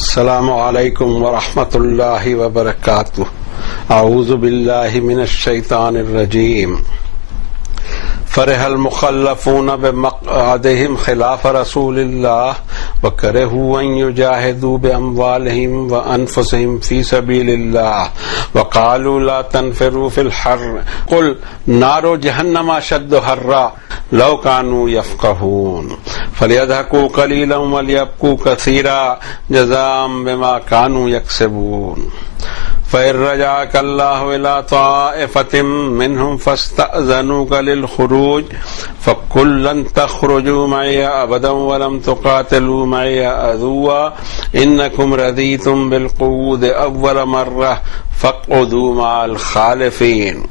السلام علیکم ورحمۃ اللہ وبرکاتہ۔ اعوذ باللہ من الشیطان الرجیم۔ فرح المخلفون بمقعدهم خلاف رسول اللہ وکرہوا ان یجاہدوا باموالہم وانفسہم فی سبیل اللہ وقالوا لا تنفروا فی الحر قل نار جہنم اشد حرا لو كانوا يفقهون فليضحكوا قليلا وليبكوا كثيرا جزاء بما كانوا يكسبون فإن رجعك الله إلى طائفة منهم فاستأذنوك للخروج فقل لن تخرجوا معي أبدا ولم تقاتلوا معي عدوا إنكم رضيتم بالقعود أول مرة فاقعدوا مع الخالفين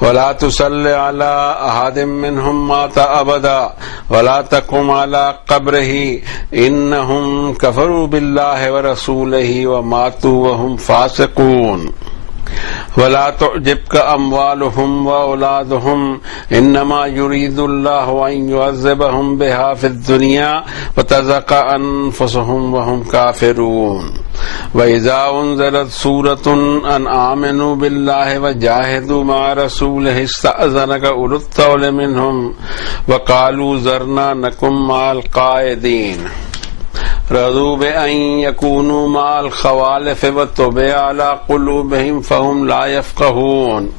ولا تصل على أحد منهم مات أبدا ولا تقم على قبره إنهم كفروا بالله ورسوله وماتوا وهم فاسقون ولا تعجبك أموالهم وأولادهم إنما يريد الله أن يعذبهم بها في الدنيا وتزهق أنفسهم وهم كافرون وإذا أنزلت سورة أن آمنوا بالله وجاهدوا مع رسوله استأذنك أولو الطول منهم وقالوا ذرنا نكن مع القاعدين رضوا بأن يكونوا مع الخوالف وطبع على قلوبهم فهم لا يفقهون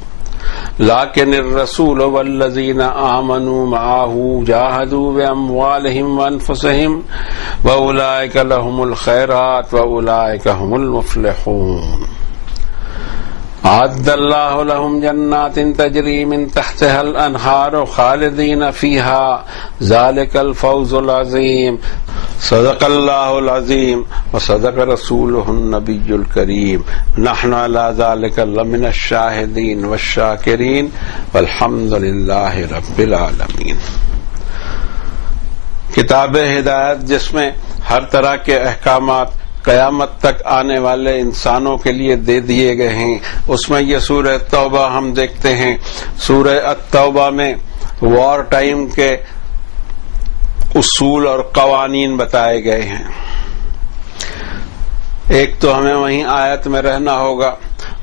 لكن الرسول والذين آمنوا معه جاهدوا بأموالهم وأنفسهم وأولئك لهم الخيرات وأولئك هم المفلحون أعد الله لهم جنات تجري من تحتها الأنهار خالدين فيها ذلك الفوز العظيم صدق الله العظيم وصدق رسوله النبي الكريم نحن على ذلك لمن الشاهدين والشاكرين والحمد لله رب العالمين۔ کتاب ہدایت جس میں ہر طرح کے احکامات قیامت تک آنے والے انسانوں کے لیے دے دیے گئے ہیں، اس میں یہ سورہ توبہ ہم دیکھتے ہیں۔ سورہ التوبہ میں وار ٹائم کے اصول اور قوانین بتائے گئے ہیں۔ ایک تو ہمیں وہیں آیت میں رہنا ہوگا،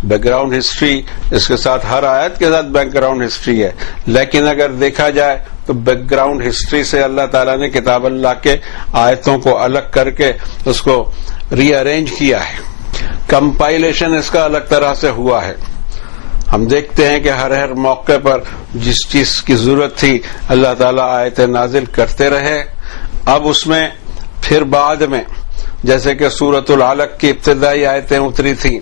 بیک گراؤنڈ ہسٹری اس کے ساتھ، ہر آیت کے ساتھ بیک گراؤنڈ ہسٹری ہے، لیکن اگر دیکھا جائے تو بیک گراؤنڈ ہسٹری سے اللہ تعالیٰ نے کتاب اللہ کے آیتوں کو الگ کر کے اس کو ری ارینج کیا ہے، کمپائلیشن اس کا الگ طرح سے ہوا ہے۔ ہم دیکھتے ہیں کہ ہر موقع پر جس چیز کی ضرورت تھی اللہ تعالیٰ آیت نازل کرتے رہے۔ اب اس میں پھر بعد میں جیسے کہ سورۃ العلق کی ابتدائی آیتیں اتری تھیں،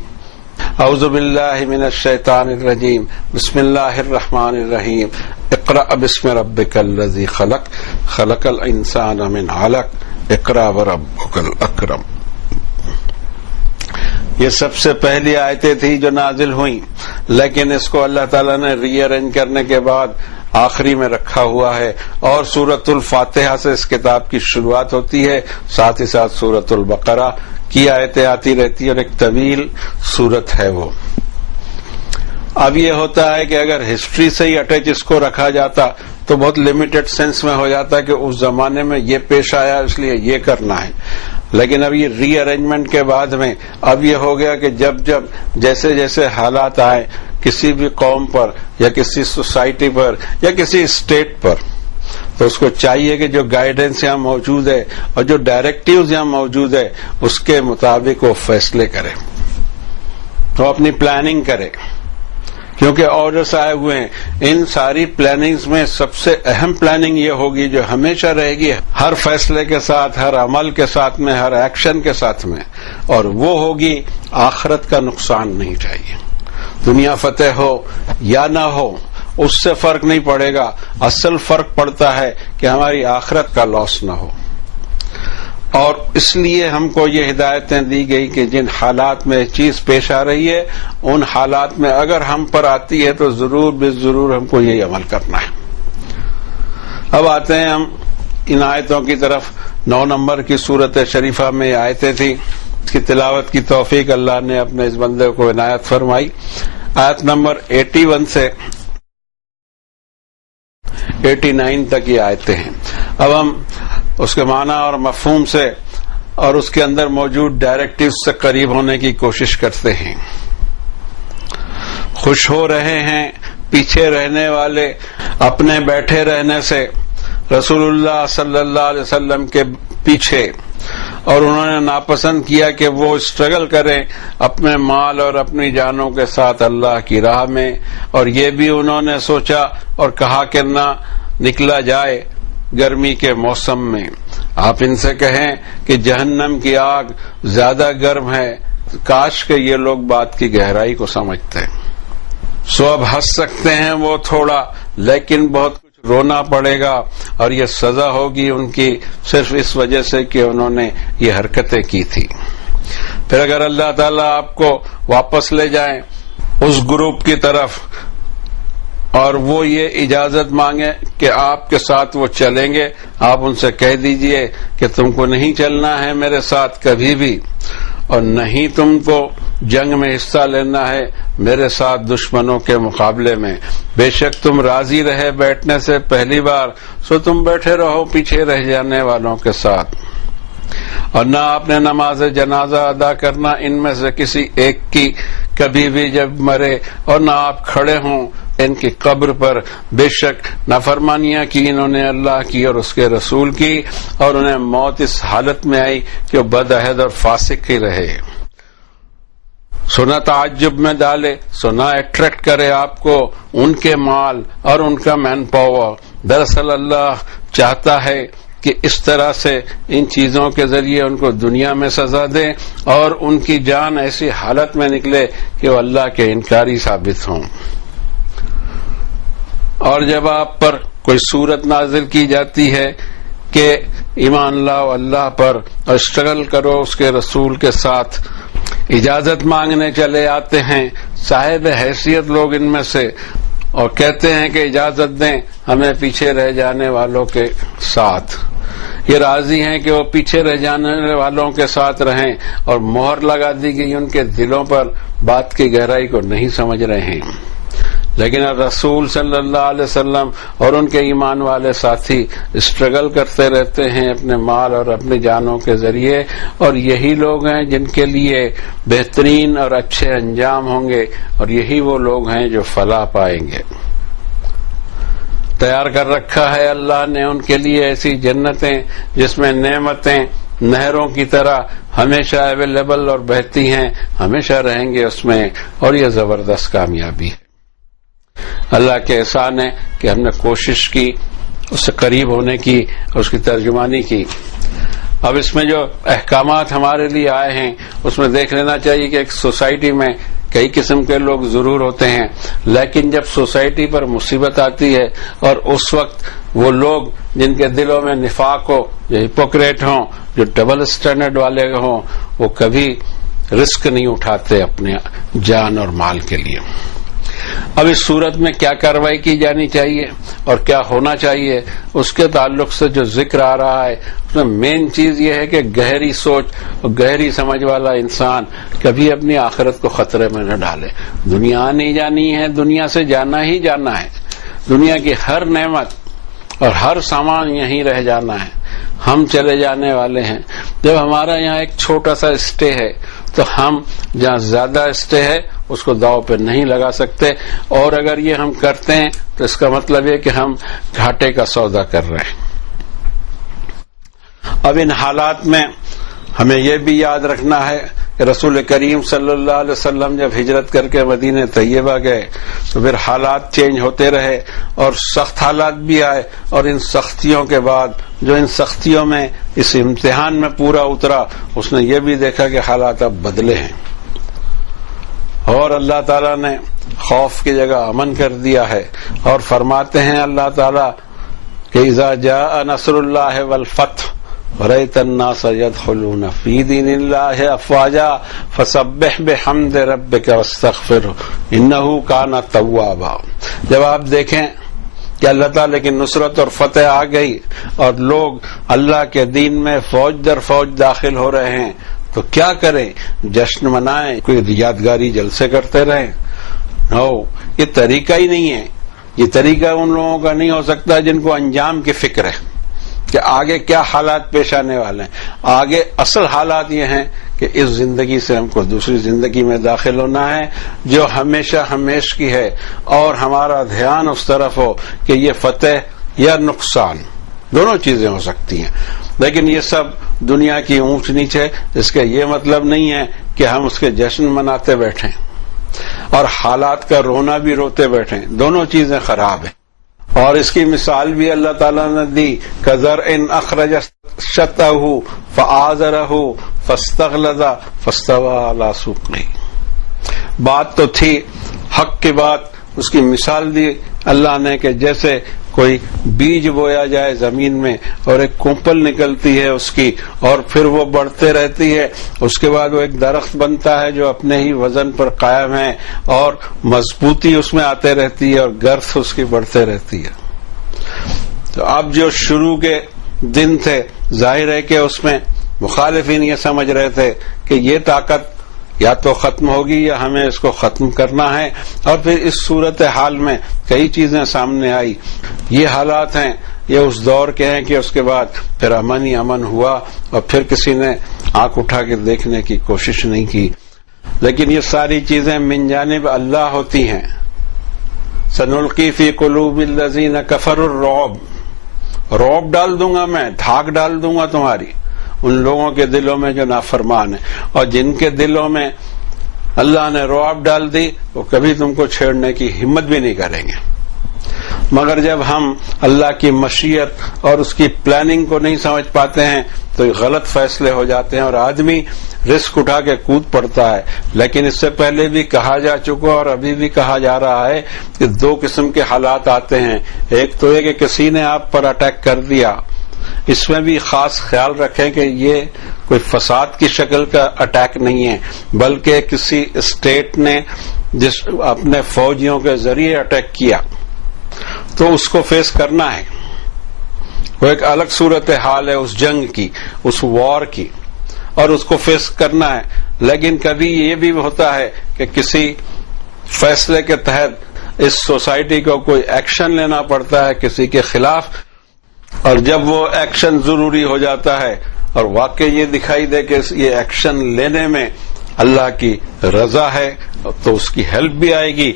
اعوذ باللہ من الشیطان الرجیم بسم اللہ الرحمن الرحیم اقرأ بسم ربک الذی خلق خلق الانسان من علق اقرأ وربک الاکرم۔ یہ سب سے پہلی آیتیں تھی جو نازل ہوئیں، لیکن اس کو اللہ تعالیٰ نے ری ارینج کرنے کے بعد آخری میں رکھا ہوا ہے، اور سورۃ الفاتحہ سے اس کتاب کی شروعات ہوتی ہے، ساتھ ہی ساتھ سورۃ البقرہ کی آیتیں آتی رہتی ہیں، اور ایک طویل سورت ہے وہ۔ اب یہ ہوتا ہے کہ اگر ہسٹری سے ہی اٹیچ اس کو رکھا جاتا تو بہت لمیٹڈ سینس میں ہو جاتا کہ اس زمانے میں یہ پیش آیا اس لیے یہ کرنا ہے، لیکن اب یہ ری ارینجمنٹ کے بعد میں اب یہ ہو گیا کہ جب جیسے جیسے حالات آئے کسی بھی قوم پر یا کسی سوسائٹی پر یا کسی اسٹیٹ پر، تو اس کو چاہیے کہ جو گائیڈنس یہاں موجود ہے اور جو ڈائریکٹیوز یہاں موجود ہے اس کے مطابق وہ فیصلے کرے، وہ اپنی پلاننگ کرے، کیونکہ آرڈرز آئے ہوئے ہیں۔ ان ساری پلاننگز میں سب سے اہم پلاننگ یہ ہوگی جو ہمیشہ رہے گی ہر فیصلے کے ساتھ، ہر عمل کے ساتھ میں، ہر ایکشن کے ساتھ میں، اور وہ ہوگی آخرت کا نقصان نہیں چاہیے۔ دنیا فتح ہو یا نہ ہو اس سے فرق نہیں پڑے گا، اصل فرق پڑتا ہے کہ ہماری آخرت کا لاس نہ ہو۔ اور اس لیے ہم کو یہ ہدایتیں دی گئی کہ جن حالات میں چیز پیش آ رہی ہے ان حالات میں اگر ہم پر آتی ہے تو ضرور بے ضرور ہم کو یہی عمل کرنا ہے۔ اب آتے ہیں ہم ان آیتوں کی طرف۔ 9 نمبر کی سورت شریفہ میں آیتیں تھیں، اس کی تلاوت کی توفیق اللہ نے اپنے اس بندے کو عنایت فرمائی۔ آیت نمبر 81 سے 89 تک یہ آیتیں ہیں۔ اب ہم اس کے معنی اور مفہوم سے اور اس کے اندر موجود ڈائریکٹیو سے قریب ہونے کی کوشش کرتے ہیں. خوش ہو رہے ہیں پیچھے رہنے والے اپنے بیٹھے رہنے سے رسول اللہ صلی اللہ علیہ وسلم کے پیچھے، اور انہوں نے ناپسند کیا کہ وہ اسٹرگل کریں اپنے مال اور اپنی جانوں کے ساتھ اللہ کی راہ میں. اور یہ بھی انہوں نے سوچا اور کہا کہ نہ نکلا جائے گرمی کے موسم میں. آپ ان سے کہیں کہ جہنم کی آگ زیادہ گرم ہے. کاش کہ یہ لوگ بات کی گہرائی کو سمجھتے. سو اب ہنس سکتے ہیں وہ تھوڑا، لیکن بہت کچھ رونا پڑے گا، اور یہ سزا ہوگی ان کی صرف اس وجہ سے کہ انہوں نے یہ حرکتیں کی تھی. پھر اگر اللہ تعالیٰ آپ کو واپس لے جائیں اس گروپ کی طرف اور وہ یہ اجازت مانگے کہ آپ کے ساتھ وہ چلیں گے، آپ ان سے کہہ دیجئے کہ تم کو نہیں چلنا ہے میرے ساتھ کبھی بھی، اور نہیں تم کو جنگ میں حصہ لینا ہے میرے ساتھ دشمنوں کے مقابلے میں. بے شک تم راضی رہے بیٹھنے سے پہلی بار، سو تم بیٹھے رہو پیچھے رہ جانے والوں کے ساتھ. اور نہ آپ نے نماز جنازہ ادا کرنا ان میں سے کسی ایک کی کبھی بھی جب مرے، اور نہ آپ کھڑے ہوں ان کی قبر پر. بے شک نافرمانیاں کی انہوں نے اللہ کی اور اس کے رسول کی، اور انہیں موت اس حالت میں آئی کہ وہ بدعہد اور فاسق ہی رہے. سنا تعجب میں ڈالے، سنا اٹریکٹ کرے آپ کو ان کے مال اور ان کا مین پاور. دراصل اللہ چاہتا ہے کہ اس طرح سے ان چیزوں کے ذریعے ان کو دنیا میں سزا دے اور ان کی جان ایسی حالت میں نکلے کہ وہ اللہ کے انکاری ثابت ہوں. اور جب آپ پر کوئی صورت نازل کی جاتی ہے کہ ایمان لاؤ اللہ پر اور اسٹرگل کرو اس کے رسول کے ساتھ، اجازت مانگنے چلے آتے ہیں صاحب حیثیت لوگ ان میں سے، اور کہتے ہیں کہ اجازت دیں ہمیں پیچھے رہ جانے والوں کے ساتھ. یہ راضی ہیں کہ وہ پیچھے رہ جانے والوں کے ساتھ رہیں، اور مہر لگا دی گئی ان کے دلوں پر، بات کی گہرائی کو نہیں سمجھ رہے ہیں. لیکن رسول صلی اللہ علیہ وسلم اور ان کے ایمان والے ساتھی اسٹرگل کرتے رہتے ہیں اپنے مال اور اپنی جانوں کے ذریعے، اور یہی لوگ ہیں جن کے لیے بہترین اور اچھے انجام ہوں گے، اور یہی وہ لوگ ہیں جو فلاح پائیں گے. تیار کر رکھا ہے اللہ نے ان کے لیے ایسی جنتیں جس میں نعمتیں نہروں کی طرح ہمیشہ اویلیبل اور بہتی ہیں، ہمیشہ رہیں گے اس میں، اور یہ زبردست کامیابی ہے. اللہ کے احسان ہے کہ ہم نے کوشش کی اس سے قریب ہونے کی اور اس کی ترجمانی کی. اب اس میں جو احکامات ہمارے لیے آئے ہیں اس میں دیکھ لینا چاہیے کہ ایک سوسائٹی میں کئی قسم کے لوگ ضرور ہوتے ہیں، لیکن جب سوسائٹی پر مصیبت آتی ہے اور اس وقت وہ لوگ جن کے دلوں میں نفاق ہو، جو ہپوکریٹ ہوں، جو ڈبل اسٹینڈرڈ والے ہوں، وہ کبھی رسک نہیں اٹھاتے اپنے جان اور مال کے لیے. اب اس صورت میں کیا کارروائی کی جانی چاہیے اور کیا ہونا چاہیے، اس کے تعلق سے جو ذکر آ رہا ہے اس میں مین چیز یہ ہے کہ گہری سوچ اور گہری سمجھ والا انسان کبھی اپنی آخرت کو خطرے میں نہ ڈالے. دنیا نہیں جانی ہے، دنیا سے جانا ہی جانا ہے. دنیا کی ہر نعمت اور ہر سامان یہیں رہ جانا ہے، ہم چلے جانے والے ہیں. جب ہمارا یہاں ایک چھوٹا سا اسٹے ہے تو ہم جہاں زیادہ اسٹے ہے اس کو داؤ پہ نہیں لگا سکتے، اور اگر یہ ہم کرتے ہیں تو اس کا مطلب یہ کہ ہم گھاٹے کا سودا کر رہے ہیں. اب ان حالات میں ہمیں یہ بھی یاد رکھنا ہے کہ رسول کریم صلی اللہ علیہ وسلم جب ہجرت کر کے مدینہ طیبہ گئے تو پھر حالات چینج ہوتے رہے اور سخت حالات بھی آئے، اور ان سختیوں کے بعد جو ان سختیوں میں اس امتحان میں پورا اترا اس نے یہ بھی دیکھا کہ حالات اب بدلے ہیں، اور اللہ تعالیٰ نے خوف کی جگہ امن کر دیا ہے. اور فرماتے ہیں اللہ تعالیٰ کہ اذا جاء نصر اللہ والفتح ورأيت الناس يدخلون في دين الله افواجا فسبح بحمد ربك واستغفره انه كان توابا. جب آپ دیکھیں کہ اللہ تعالیٰ کی نصرت اور فتح آ گئی اور لوگ اللہ کے دین میں فوج در فوج داخل ہو رہے ہیں تو کیا کریں؟ جشن منائیں، کوئی یادگاری جلسے کرتے رہیں؟ نو، یہ طریقہ ہی نہیں ہے. یہ طریقہ ان لوگوں کا نہیں ہو سکتا جن کو انجام کی فکر ہے، کہ آگے کیا حالات پیش آنے والے ہیں. آگے اصل حالات یہ ہیں کہ اس زندگی سے ہم کو دوسری زندگی میں داخل ہونا ہے جو ہمیشہ ہمیش کی ہے، اور ہمارا دھیان اس طرف ہو کہ یہ فتح یا نقصان دونوں چیزیں ہو سکتی ہیں. لیکن یہ سب دنیا کی اونچ نیچ ہے. اس کا یہ مطلب نہیں ہے کہ ہم اس کے جشن مناتے بیٹھیں اور حالات کا رونا بھی روتے بیٹھیں. دونوں چیزیں خراب ہیں. اور اس کی مثال بھی اللہ تعالیٰ نے دی، كَزَرْعٍ أَخْرَجَ شَطْأَهُ فَآزَرَهُ فَاسْتَغْلَظَ فَاسْتَوَىٰ عَلَىٰ سُوقِهِ. بات تو تھی حق کی بات، اس کی مثال دی اللہ نے کہ جیسے کوئی بیج بویا جائے زمین میں اور ایک کونپل نکلتی ہے اس کی، اور پھر وہ بڑھتے رہتی ہے، اس کے بعد وہ ایک درخت بنتا ہے جو اپنے ہی وزن پر قائم ہے اور مضبوطی اس میں آتے رہتی ہے اور گرد اس کی بڑھتے رہتی ہے. تو اب جو شروع کے دن تھے، ظاہر ہے کہ اس میں مخالفین یہ سمجھ رہے تھے کہ یہ طاقت یا تو ختم ہوگی یا ہمیں اس کو ختم کرنا ہے. اور پھر اس صورت حال میں کئی چیزیں سامنے آئی. یہ حالات ہیں، یہ اس دور کے ہیں کہ اس کے بعد پھر امن ہی امن ہوا اور پھر کسی نے آنکھ اٹھا کے دیکھنے کی کوشش نہیں کی. لیکن یہ ساری چیزیں من جانب اللہ ہوتی ہیں. سنلقی فی قلوب الذین کفروا الرعب، رعب ڈال دوں گا میں، دھاک ڈال دوں گا تمہاری ان لوگوں کے دلوں میں جو نافرمان ہیں. اور جن کے دلوں میں اللہ نے رعب ڈال دی وہ کبھی تم کو چھیڑنے کی ہمت بھی نہیں کریں گے. مگر جب ہم اللہ کی مشیت اور اس کی پلاننگ کو نہیں سمجھ پاتے ہیں تو غلط فیصلے ہو جاتے ہیں اور آدمی رسک اٹھا کے کود پڑتا ہے. لیکن اس سے پہلے بھی کہا جا چکا اور ابھی بھی کہا جا رہا ہے کہ دو قسم کے حالات آتے ہیں. ایک تو یہ کہ کسی نے آپ پر اٹیک کر دیا، اس میں بھی خاص خیال رکھیں کہ یہ کوئی فساد کی شکل کا اٹیک نہیں ہے، بلکہ کسی اسٹیٹ نے جس اپنے فوجیوں کے ذریعے اٹیک کیا تو اس کو فیس کرنا ہے. وہ ایک الگ صورتحال ہے اس جنگ کی، اس وار کی، اور اس کو فیس کرنا ہے. لیکن کبھی یہ بھی ہوتا ہے کہ کسی فیصلے کے تحت اس سوسائٹی کو کوئی ایکشن لینا پڑتا ہے کسی کے خلاف، اور جب وہ ایکشن ضروری ہو جاتا ہے اور واقعی یہ دکھائی دے کہ یہ ایکشن لینے میں اللہ کی رضا ہے تو اس کی ہیلپ بھی آئے گی.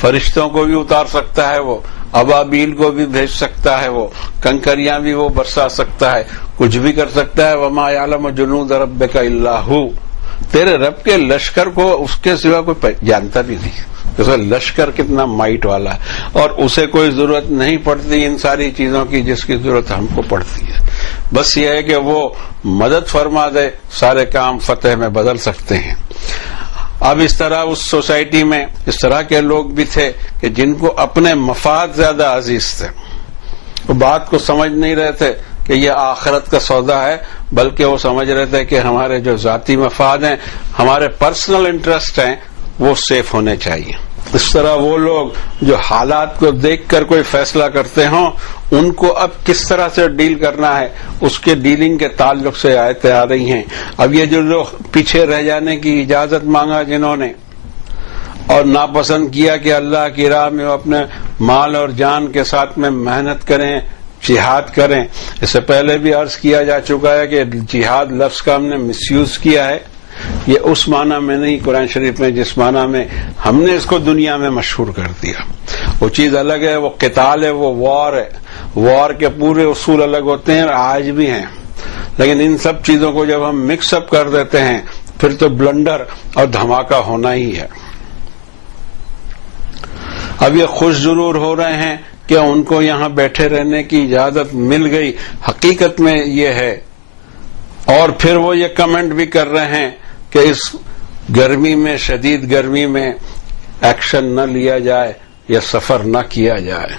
فرشتوں کو بھی اتار سکتا ہے، وہ ابابیل کو بھی بھیج سکتا ہے، وہ کنکریاں بھی وہ برسا سکتا ہے، کچھ بھی کر سکتا ہے. وما یعلم جنود ربک الا ھو، تیرے رب کے لشکر کو اس کے سوا کوئی جانتا بھی نہیں. لشکر کتنا مائٹ والا ہے، اور اسے کوئی ضرورت نہیں پڑتی ان ساری چیزوں کی جس کی ضرورت ہم کو پڑتی ہے. بس یہ ہے کہ وہ مدد فرما دے، سارے کام فتح میں بدل سکتے ہیں. اب اس طرح اس سوسائٹی میں اس طرح کے لوگ بھی تھے کہ جن کو اپنے مفاد زیادہ عزیز تھے. وہ بات کو سمجھ نہیں رہے تھے کہ یہ آخرت کا سودا ہے، بلکہ وہ سمجھ رہے تھے کہ ہمارے جو ذاتی مفاد ہیں، ہمارے پرسنل انٹرسٹ ہیں، وہ سیف ہونے چاہیے. اس طرح وہ لوگ جو حالات کو دیکھ کر کوئی فیصلہ کرتے ہوں، ان کو اب کس طرح سے ڈیل کرنا ہے اس کے ڈیلنگ کے تعلق سے آیتیں آ رہی ہیں. اب یہ جو لوگ پیچھے رہ جانے کی اجازت مانگا جنہوں نے اور ناپسند کیا کہ اللہ کی راہ میں وہ اپنے مال اور جان کے ساتھ میں محنت کریں، جہاد کریں. اس سے پہلے بھی عرض کیا جا چکا ہے کہ جہاد لفظ کا ہم نے مس یوز کیا ہے. یہ اس معنی میں نہیں قرآن شریف میں جس معنی میں ہم نے اس کو دنیا میں مشہور کر دیا. وہ چیز الگ ہے، وہ قتال ہے، وہ وار ہے. وار کے پورے اصول الگ ہوتے ہیں اور آج بھی ہیں. لیکن ان سب چیزوں کو جب ہم مکس اپ کر دیتے ہیں پھر تو بلنڈر اور دھماکہ ہونا ہی ہے. اب یہ خوش ضرور ہو رہے ہیں کہ ان کو یہاں بیٹھے رہنے کی اجازت مل گئی، حقیقت میں یہ ہے. اور پھر وہ یہ کمنٹ بھی کر رہے ہیں کہ اس گرمی میں، شدید گرمی میں ایکشن نہ لیا جائے یا سفر نہ کیا جائے.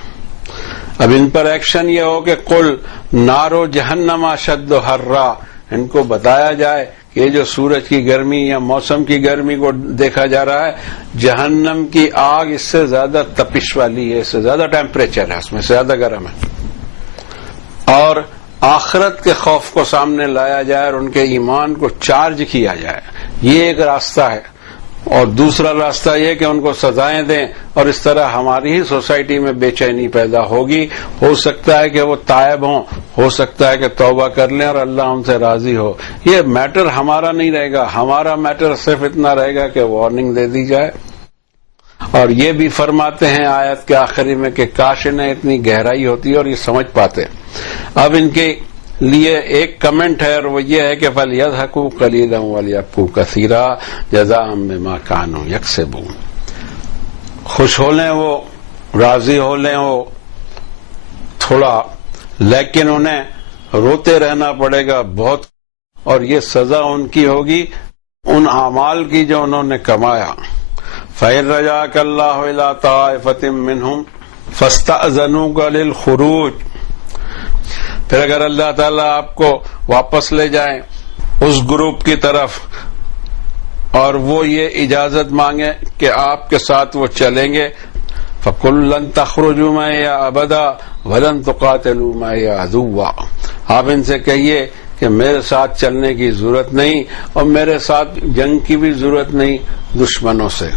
اب ان پر ایکشن یہ ہو کہ قل نارو جہنم اشد حرا، ان کو بتایا جائے کہ یہ جو سورج کی گرمی یا موسم کی گرمی کو دیکھا جا رہا ہے، جہنم کی آگ اس سے زیادہ تپش والی ہے، اس سے زیادہ ٹیمپریچر ہے، اس میں سے زیادہ گرم ہے. اور آخرت کے خوف کو سامنے لایا جائے اور ان کے ایمان کو چارج کیا جائے. یہ ایک راستہ ہے. اور دوسرا راستہ یہ کہ ان کو سزائیں دیں، اور اس طرح ہماری ہی سوسائٹی میں بے چینی پیدا ہوگی. ہو سکتا ہے کہ وہ تائب ہوں، ہو سکتا ہے کہ توبہ کر لیں اور اللہ ان سے راضی ہو. یہ میٹر ہمارا نہیں رہے گا، ہمارا میٹر صرف اتنا رہے گا کہ وارننگ دے دی جائے. اور یہ بھی فرماتے ہیں آیت کے آخری میں کہ کاش انہیں اتنی گہرائی ہوتی اور یہ سمجھ پاتے. اب ان کے لیے ایک کمنٹ ہے اور وہ یہ ہے کہ فَلْيَضْحَكُوا قَلِيلًا وَلْيَبْكُوا كَثِيرًا جَزَاءً بِمَا كَانُوا يَكْسِبُونَ. خوش ہو لیں، وہ راضی ہو لیں وہ تھوڑا، لیکن انہیں روتے رہنا پڑے گا بہت، اور یہ سزا ان کی ہوگی ان اعمال کی جو انہوں نے کمایا. فَإِن رَجَعَكَ اللَّهُ إِلَىٰ طَائِفَةٍ مِّنْهُمْ فَاسْتَأْذَنُوكَ لِلْخُرُوجِ. پھر اگر اللہ تعالیٰ آپ کو واپس لے جائیں اس گروپ کی طرف اور وہ یہ اجازت مانگے کہ آپ کے ساتھ وہ چلیں گے، فَقُلْ لَن تَخْرُجُوا مَعِيَ أَبَدًا وَلَن تُقَاتِلُوا مَعِيَ عَدُوًّا. آپ ان سے کہیے کہ میرے ساتھ چلنے کی ضرورت نہیں اور میرے ساتھ جنگ کی بھی ضرورت نہیں دشمنوں سے،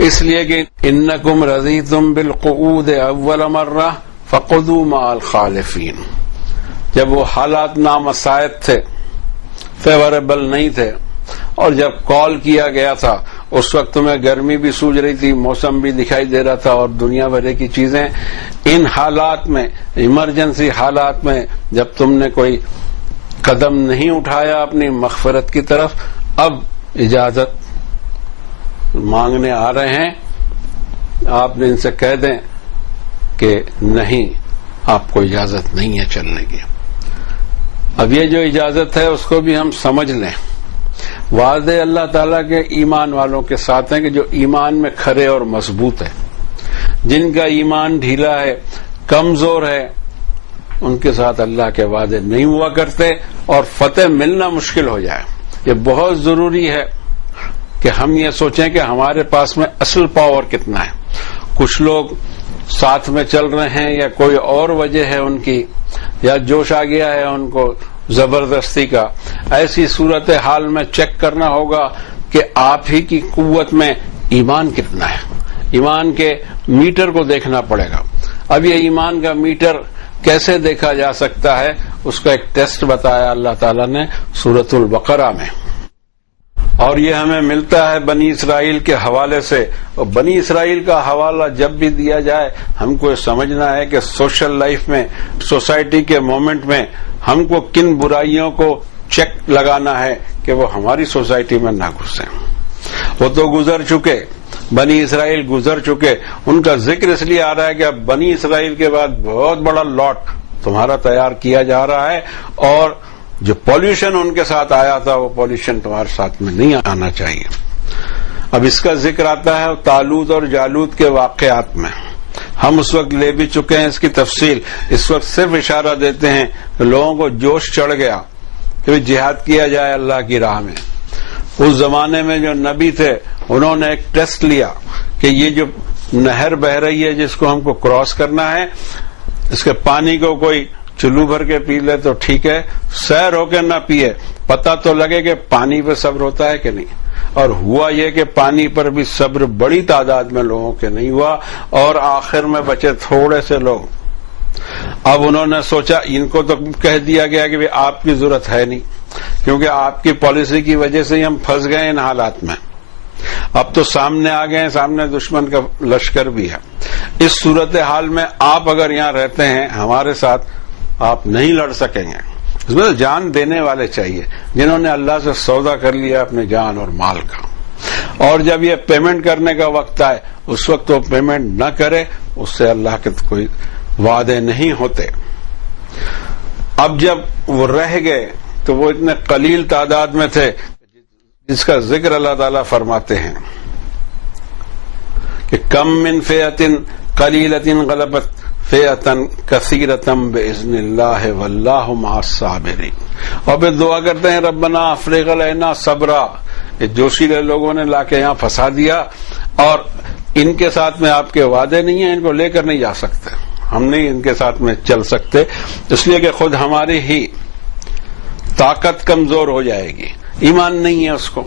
اس لیے کہ اِنَّكُمْ رَضِيتُمْ بِالْقُعُودِ أَوَّلَ مَرَّةٍ فَقُعُودُوا مَعَ الْخَالِفِينَ. جب وہ حالات نامساعد تھے، فیوریبل نہیں تھے، اور جب کال کیا گیا تھا اس وقت تمہیں گرمی بھی سوج رہی تھی، موسم بھی دکھائی دے رہا تھا اور دنیا بھر کی چیزیں، ان حالات میں، ایمرجنسی حالات میں جب تم نے کوئی قدم نہیں اٹھایا اپنی مغفرت کی طرف، اب اجازت مانگنے آ رہے ہیں، آپ نے ان سے کہہ دیں کہ نہیں، آپ کو اجازت نہیں ہے چلنے کی. اب یہ جو اجازت ہے اس کو بھی ہم سمجھ لیں. وعدے اللہ تعالیٰ کے ایمان والوں کے ساتھ ہیں کہ جو ایمان میں کھرے اور مضبوط ہیں. جن کا ایمان ڈھیلا ہے، کمزور ہے، ان کے ساتھ اللہ کے وعدے نہیں ہوا کرتے اور فتح ملنا مشکل ہو جائے. یہ بہت ضروری ہے کہ ہم یہ سوچیں کہ ہمارے پاس میں اصل پاور کتنا ہے. کچھ لوگ ساتھ میں چل رہے ہیں یا کوئی اور وجہ ہے ان کی، یا جوش آ گیا ہے ان کو زبردستی کا. ایسی صورتحال میں چیک کرنا ہوگا کہ آپ ہی کی قوت میں ایمان کتنا ہے. ایمان کے میٹر کو دیکھنا پڑے گا. اب یہ ایمان کا میٹر کیسے دیکھا جا سکتا ہے، اس کا ایک ٹیسٹ بتایا اللہ تعالیٰ نے سورۃ البقرہ میں، اور یہ ہمیں ملتا ہے بنی اسرائیل کے حوالے سے. اور بنی اسرائیل کا حوالہ جب بھی دیا جائے ہم کو سمجھنا ہے کہ سوشل لائف میں، سوسائٹی کے مومنٹ میں ہم کو کن برائیوں کو چیک لگانا ہے کہ وہ ہماری سوسائٹی میں نہ گھسیں. وہ تو گزر چکے، بنی اسرائیل گزر چکے. ان کا ذکر اس لیے آ رہا ہے کہ اب بنی اسرائیل کے بعد بہت بڑا لاٹ تمہارا تیار کیا جا رہا ہے، اور جو پولیوشن ان کے ساتھ آیا تھا وہ پولیوشن تمہارے ساتھ میں نہیں آنا چاہیے. اب اس کا ذکر آتا ہے طالوت اور جالوت کے واقعات میں. ہم اس وقت لے بھی چکے ہیں اس کی تفصیل. اس وقت صرف اشارہ دیتے ہیں کہ لوگوں کو جوش چڑھ گیا کہ جہاد کیا جائے اللہ کی راہ میں. اس زمانے میں جو نبی تھے انہوں نے ایک ٹیسٹ لیا کہ یہ جو نہر بہ رہی ہے جس کو ہم کو کراس کرنا ہے، اس کے پانی کو کوئی چلو بھر کے پی لے تو ٹھیک ہے، سیر ہو کے نہ پیے، پتہ تو لگے کہ پانی پہ صبر ہوتا ہے کہ نہیں. اور ہوا یہ کہ پانی پر بھی صبر بڑی تعداد میں لوگوں کے نہیں ہوا، اور آخر میں بچے تھوڑے سے لوگ. اب انہوں نے سوچا، ان کو تو کہہ دیا گیا کہ آپ کی ضرورت ہے نہیں، کیونکہ آپ کی پالیسی کی وجہ سے ہی ہم پھنس گئے ان حالات میں. اب تو سامنے آ گئے، سامنے دشمن کا لشکر بھی ہے. اس صورتحال میں آپ اگر یہاں رہتے ہیں ہمارے ساتھ، آپ نہیں لڑ سکیں گے. اس میں جان دینے والے چاہیے جنہوں نے اللہ سے سودا کر لیا اپنے جان اور مال کا، اور جب یہ پیمنٹ کرنے کا وقت آئے اس وقت وہ پیمنٹ نہ کرے، اس سے اللہ کے کوئی وعدے نہیں ہوتے. اب جب وہ رہ گئے تو وہ اتنے قلیل تعداد میں تھے جس کا ذکر اللہ تعالیٰ فرماتے ہیں کہ کم من فئۃ قلیلۃ غلبت فئۃ کثیرۃ باذن اللہ واللہ مع الصابرین. اور پھر دعا کرتے ہیں ربنا افرغ علینا صبرا. یہ جوشیلے لوگوں نے لا کے یہاں پھنسا دیا، اور ان کے ساتھ میں آپ کے وعدے نہیں ہیں، ان کو لے کر نہیں جا سکتے، ہم نہیں ان کے ساتھ میں چل سکتے، اس لیے کہ خود ہماری ہی طاقت کمزور ہو جائے گی. ایمان نہیں ہے اس کو،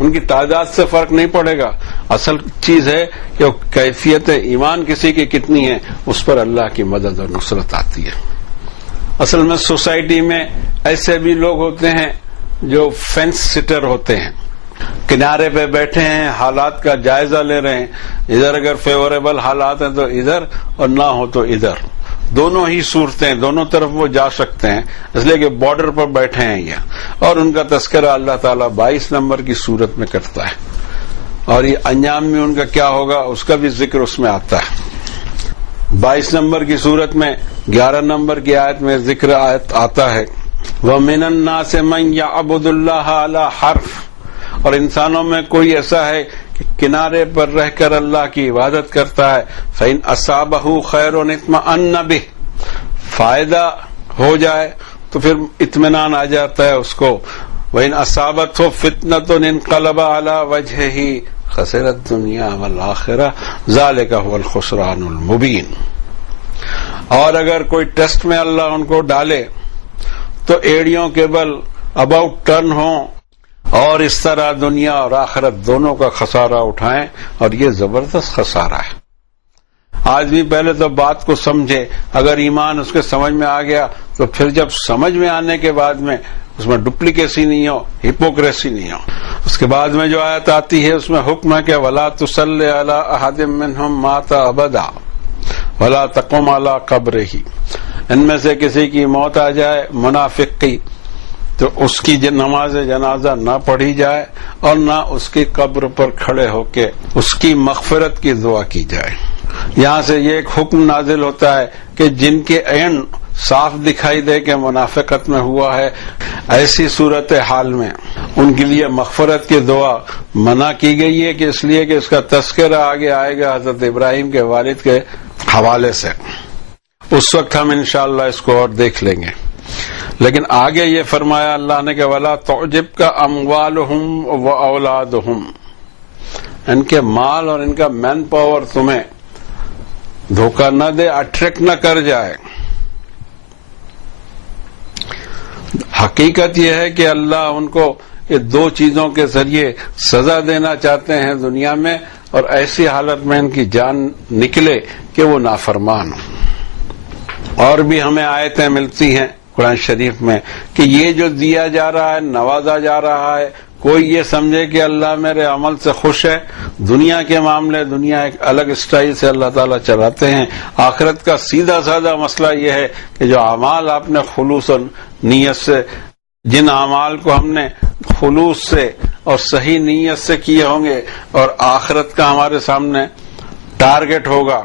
ان کی تعداد سے فرق نہیں پڑے گا. اصل چیز ہے کہ وہ کیفیت ایمان کسی کی کتنی ہے، اس پر اللہ کی مدد اور نصرت آتی ہے. اصل میں سوسائٹی میں ایسے بھی لوگ ہوتے ہیں جو فینس سٹر ہوتے ہیں، کنارے پہ بیٹھے ہیں، حالات کا جائزہ لے رہے ہیں. ادھر اگر فیوریبل حالات ہیں تو ادھر، اور نہ ہو تو ادھر. دونوں ہی صورتیں، دونوں طرف وہ جا سکتے ہیں، اس لیے کہ بارڈر پر بیٹھے ہیں یہ. اور ان کا تذکرہ اللہ تعالیٰ 22 نمبر کی صورت میں کرتا ہے، اور یہ انجام میں ان کا کیا ہوگا اس کا بھی ذکر اس میں آتا ہے. 22 نمبر کی صورت میں 11 نمبر کی آیت میں ذکر آیت آتا ہے، وَمِنَ النَّاسِ مَن يَعْبُدُ اللَّهَ عَلَى حَرْفٍ، اور انسانوں میں کوئی ایسا ہے کہ کنارے پر رہ کر اللہ کی عبادت کرتا ہے. فَإِنْ أَصَابَهُ خَيْرٌ اطْمَأَنَّ بِهِ، فائدہ ہو جائے تو پھر اطمینان آ جاتا ہے اس کو. وَإِنْ أَصَابَتْهُ فِتْنَةٌ انقلب عَلَى وَجْهِهِ خسر الدنیا والآخرہ ذالک هو الخسران المبین. اور اگر کوئی ٹیسٹ میں اللہ ان کو ڈالے تو ایڑیوں کے بل اباؤٹ ٹرن ہوں، اور اس طرح دنیا اور آخرت دونوں کا خسارہ اٹھائیں، اور یہ زبردست خسارہ ہے. آدمی پہلے تو بات کو سمجھے، اگر ایمان اس کے سمجھ میں آ گیا تو پھر جب سمجھ میں آنے کے بعد میں اس میں ڈپلیکیسی نہیں ہو، ہپوکریسی نہیں ہو. اس کے بعد میں جو آیت آتی ہے اس میں حکم ہے کہ وَلَا تُصَلِّ عَلَىٰ أَحَدٍ مِّنْهُمْ مَاتَ أَبَدًا وَلَا تَقُمْ عَلَىٰ قَبْرِهِ. ان میں سے کسی کی موت آ جائے منافق کی تو اس کی نماز جنازہ نہ پڑھی جائے، اور نہ اس کی قبر پر کھڑے ہو کے اس کی مغفرت کی دعا کی جائے. یہاں سے یہ ایک حکم نازل ہوتا ہے کہ جن کے عین صاف دکھائی دے کہ منافقت میں ہوا ہے، ایسی صورت حال میں ان کے لیے مغفرت کی دعا منع کی گئی ہے، کہ اس لیے کہ اس کا تذکرہ آگے آئے گا حضرت ابراہیم کے والد کے حوالے سے. اس وقت ہم انشاءاللہ اس کو اور دیکھ لیں گے. لیکن آگے یہ فرمایا اللہ نے کہ وَلَا تُعْجِبْكَ أَمْوَالُهُمْ وَأَوْلَادُهُمْ، ان کے مال اور ان کا مین پاور تمہیں دھوکہ نہ دے، اٹریکٹ نہ کر جائے. حقیقت یہ ہے کہ اللہ ان کو یہ دو چیزوں کے ذریعے سزا دینا چاہتے ہیں دنیا میں، اور ایسی حالت میں ان کی جان نکلے کہ وہ نافرمان ہوں. اور بھی ہمیں آیتیں ملتی ہیں قرآن شریف میں کہ یہ جو دیا جا رہا ہے، نوازا جا رہا ہے، کوئی یہ سمجھے کہ اللہ میرے عمل سے خوش ہے. دنیا کے معاملے دنیا ایک الگ اسٹائل سے اللہ تعالیٰ چلاتے ہیں. آخرت کا سیدھا سادہ مسئلہ یہ ہے کہ جو اعمال آپ نے خلوص اور نیت سے، جن اعمال کو ہم نے خلوص سے اور صحیح نیت سے کیے ہوں گے، اور آخرت کا ہمارے سامنے ٹارگٹ ہوگا،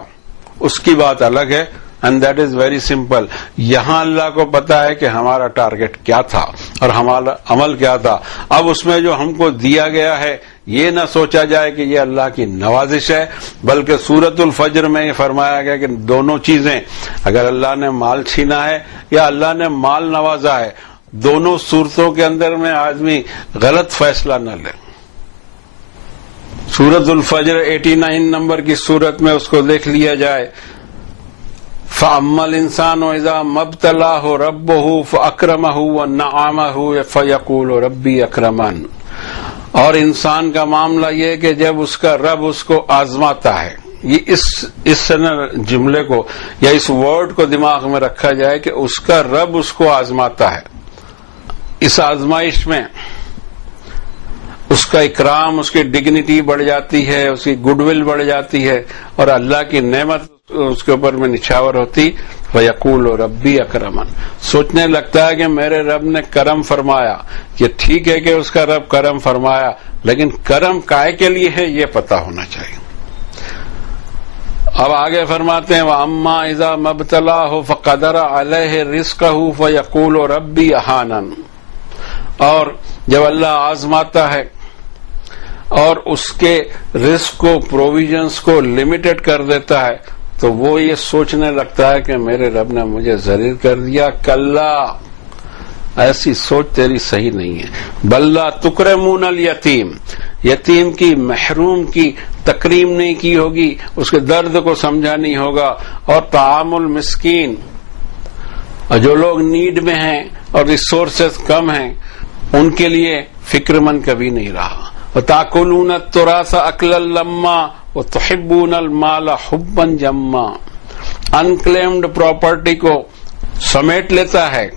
اس کی بات الگ ہے. And that is very simple. یہاں اللہ کو پتا ہے کہ ہمارا ٹارگٹ کیا تھا اور ہمارا عمل کیا تھا. اب اس میں جو ہم کو دیا گیا ہے یہ نہ سوچا جائے کہ یہ اللہ کی نوازش ہے، بلکہ سورۃ الفجر میں یہ فرمایا گیا کہ دونوں چیزیں، اگر اللہ نے مال چھینا ہے یا اللہ نے مال نوازا ہے، دونوں صورتوں کے اندر میں آدمی غلط فیصلہ نہ لے. سورۃ الفجر 89 نمبر کی صورت میں اس کو دیکھ لیا جائے. فَأَمَّا الْإِنسَانُ إِذَا مَا ابْتَلَاهُ رَبُّهُ فَأَكْرَمَهُ وَنَعَمَهُ فَيَقُولُ رَبِّي أَكْرَمَنِ. اور انسان کا معاملہ یہ ہے کہ جب اس کا رب اس کو آزماتا ہے، یہ اس جملے کو یا اس ورڈ کو دماغ میں رکھا جائے کہ اس کا رب اس کو آزماتا ہے. اس آزمائش میں اس کا اکرام، اس کی ڈگنیٹی بڑھ جاتی ہے، اس کی گڈ ول بڑھ جاتی ہے، اور اللہ کی نعمت اس کے اوپر میں نچھاور ہوتی. وَيَقُولُ رَبِّي أَكْرَمَنِ، سوچنے لگتا ہے کہ میرے رب نے کرم فرمایا. یہ ٹھیک ہے کہ اس کا رب کرم فرمایا، لیکن کرم کائے کے لیے ہے یہ پتا ہونا چاہیے. اب آگے فرماتے ہیں وَأَمَّا إِذَا مَا ابْتَلَاهُ فَقَدَرَ عَلَيْهِ رِزْقَهُ فَيَقُولُ رَبِّي أَهَانَنِ. اور جب اللہ آزماتا ہے اور اس کے رزق کو، پروویژنز کو لمیٹڈ کر دیتا ہے، تو وہ یہ سوچنے لگتا ہے کہ میرے رب نے مجھے ذلیل کر دیا. کلا، ایسی سوچ تیری صحیح نہیں ہے. بل لا تکرمون الیتیم، یتیم کی، محروم کی تکریم نہیں کی ہوگی، اس کے درد کو سمجھا نہیں ہوگا. اور طعام المسکین، اور جو لوگ نیڈ میں ہیں اور ریسورسز کم ہیں ان کے لیے فکر مند کبھی نہیں رہا. وَتَأْكُلُونَ التُّرَاثَ أَكْلًا لَمًّا وَتُحِبُّونَ الْمَالَ حُبًّا جَمًّا. انکلیمڈ پراپرٹی کو سمیٹ لیتا ہے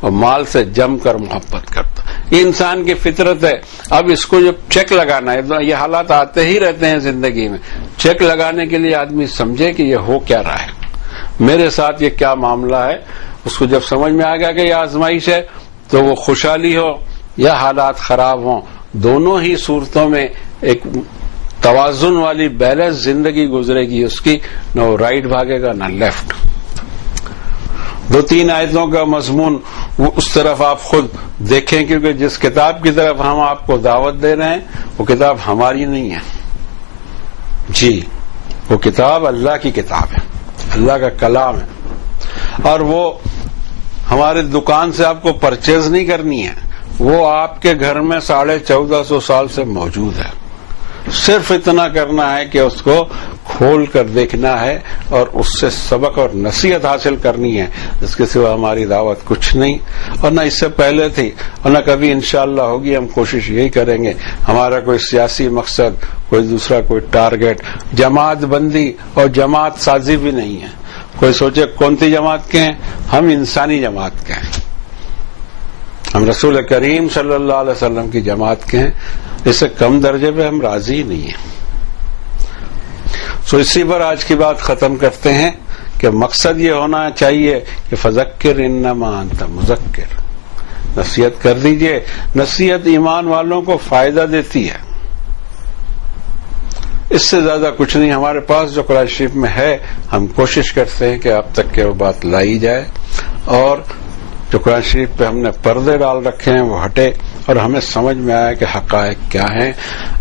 اور مال سے جم کر محبت کرتا. یہ انسان کی فطرت ہے. اب اس کو جو چیک لگانا ہے، یہ حالات آتے ہی رہتے ہیں زندگی میں. چیک لگانے کے لیے آدمی سمجھے کہ یہ ہو کیا رہا ہے، میرے ساتھ یہ کیا معاملہ ہے. اس کو جب سمجھ میں آ گیا کہ یہ آزمائش ہے، تو وہ خوشحالی ہو یا حالات خراب ہوں، دونوں ہی صورتوں میں ایک توازن والی بیلنس زندگی گزرے گی اس کی. نہ وہ رائٹ بھاگے گا نہ لیفٹ. 2-3 آیتوں کا مضمون وہ اس طرف آپ خود دیکھیں، کیونکہ جس کتاب کی طرف ہم آپ کو دعوت دے رہے ہیں وہ کتاب ہماری نہیں ہے جی، وہ کتاب اللہ کی کتاب ہے، اللہ کا کلام ہے. اور وہ ہمارے دکان سے آپ کو پرچیز نہیں کرنی ہے، وہ آپ کے گھر میں 1450 سال سے موجود ہے. صرف اتنا کرنا ہے کہ اس کو کھول کر دیکھنا ہے اور اس سے سبق اور نصیحت حاصل کرنی ہے. اس کے سوا ہماری دعوت کچھ نہیں، اور نہ اس سے پہلے تھی اور نہ کبھی انشاءاللہ ہوگی. ہم کوشش یہی کریں گے. ہمارا کوئی سیاسی مقصد، کوئی دوسرا کوئی ٹارگٹ جماعت بندی اور جماعت سازی بھی نہیں ہے. کوئی سوچے کون سی جماعت کے ہیں، ہم انسانی جماعت کے ہیں. ہم رسول کریم صلی اللہ علیہ وسلم کی جماعت کے ہیں. اس سے کم درجے پہ ہم راضی نہیں ہیں. سو اسی پر آج کی بات ختم کرتے ہیں کہ مقصد یہ ہونا چاہیے کہ فذکر انما انت مذکر، نصیحت کر دیجئے. نصیحت ایمان والوں کو فائدہ دیتی ہے، اس سے زیادہ کچھ نہیں. ہمارے پاس جو قرآن شریف میں ہے ہم کوشش کرتے ہیں کہ اب تک کہ وہ بات لائی جائے، اور جو قرآن شریف پہ ہم نے پردے ڈال رکھے ہیں وہ ہٹے اور ہمیں سمجھ میں آیا کہ حقائق کیا ہیں.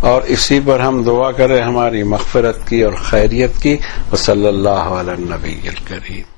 اور اسی پر ہم دعا کریں ہماری مغفرت کی اور خیریت کی. وصلی اللہ علی النبی الکریم.